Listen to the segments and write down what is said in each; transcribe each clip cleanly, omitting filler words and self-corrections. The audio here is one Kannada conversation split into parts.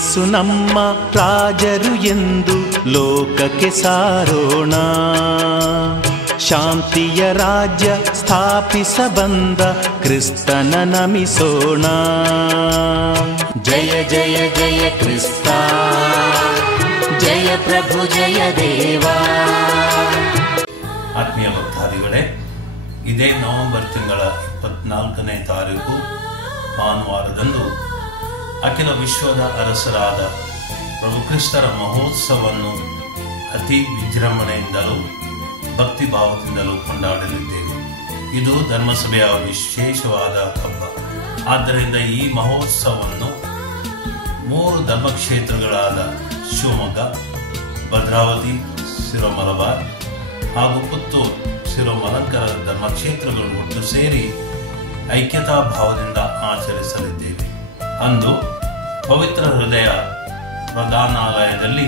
ಯೇಸು ನಮ್ಮ ರಾಜರು ಎಂದು ಲೋಕಕ್ಕೆ ಸಾರೋಣ. ಶಾಂತಿಯ ರಾಜ್ಯ ಸ್ಥಾಪಿಸ ಬಂದ ಕ್ರಿಸ್ತನ ನಮಿಸೋಣ. ಜಯ ಜಯ ಜಯ ಕ್ರಿಸ್ತ, ಜಯ ಪ್ರಭು ಜಯ ದೇವ. ಆತ್ಮೀಯ ಭಕ್ತಾದಿಗಳೇ, ಇದೇ ನವೆಂಬರ್ ತಿಂಗಳ 24ನೇ ತಾರೀಕು ಭಾನುವಾರದಂದು ಅಖಿಲ ವಿಶ್ವದ ಅರಸರಾದ ಪ್ರಭು ಕ್ರಿಸ್ತರ ಮಹೋತ್ಸವವನ್ನು ಅತಿ ವಿಜೃಂಭಣೆಯಿಂದಲೂ ಭಕ್ತಿ ಭಾವದಿಂದಲೂ ಕೊಂಡಾಡಲಿದ್ದೇವೆ. ಇದು ಧರ್ಮಸಭೆಯ ವಿಶೇಷವಾದ ಹಬ್ಬ. ಆದ್ದರಿಂದ ಈ ಮಹೋತ್ಸವವನ್ನು 3 ಧರ್ಮಕ್ಷೇತ್ರಗಳಾದ ಶಿವಮೊಗ್ಗ, ಭದ್ರಾವತಿ, ಸಿರೋಮಲಬಾರ್ ಹಾಗೂ ಪುತ್ತೂರು ಸಿರೋಮಲಂಕರ ಧರ್ಮಕ್ಷೇತ್ರಗಳು ಒಟ್ಟು ಸೇರಿ ಐಕ್ಯತಾ ಭಾವದಿಂದ ಆಚರಿಸಲಿದ್ದೇವೆ. ಅಂದು ಪವಿತ್ರ ಹೃದಯ ಪ್ರಧಾನಾಲಯದಲ್ಲಿ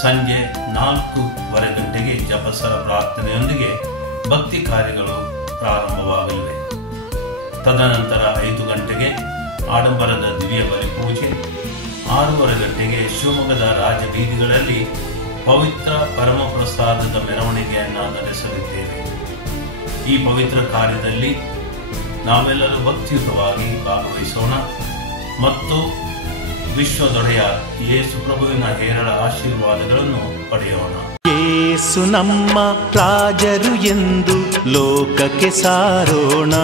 ಸಂಜೆ 4:15 ಗಂಟೆಗೆ ಜಪಸರ ಪ್ರಾರ್ಥನೆಯೊಂದಿಗೆ ಭಕ್ತಿ ಕಾರ್ಯಗಳು ಪ್ರಾರಂಭವಾಗಲಿವೆ. ತದನಂತರ 5 ಗಂಟೆಗೆ ಆಡಂಬರದ ದಿವ್ಯ ಬಲಿ ಪೂಜೆ, 6:30 ಗಂಟೆಗೆ ಶಿವಮೊಗ್ಗದ ರಾಜಬೀದಿಗಳಲ್ಲಿ ಪವಿತ್ರ ಪರಮಪ್ರಸಾದದ ಮೆರವಣಿಗೆಯನ್ನು ನಡೆಸಲಿದ್ದೇವೆ. ಈ ಪವಿತ್ರ ಕಾರ್ಯದಲ್ಲಿ ನಾವೆಲ್ಲರೂ ಭಕ್ತಿಯುತವಾಗಿ ಭಾಗವಹಿಸೋಣ ಮತ್ತು ವಿಶ್ವದೊಡೆಯ ಯೇಸು ಪ್ರಭುವಿನ ಹೇರಳ ಆಶೀರ್ವಾದಗಳನ್ನು ಪಡೆಯೋಣ. ಯೇಸು ನಮ್ಮ ರಾಜರು ಎಂದು ಲೋಕಕ್ಕೆ ಸಾರೋಣ.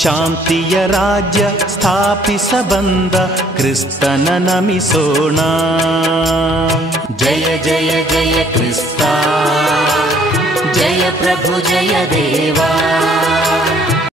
ಶಾಂತಿಯ ರಾಜ್ಯ ಸ್ಥಾಪಿಸ ಬಂದ ಕ್ರಿಸ್ತನ ನಮಿಸೋಣ. ಜಯ ಜಯ ಜಯ ಕ್ರಿಸ್ತ, ಜಯ ಪ್ರಭು ಜಯ ದೇವ.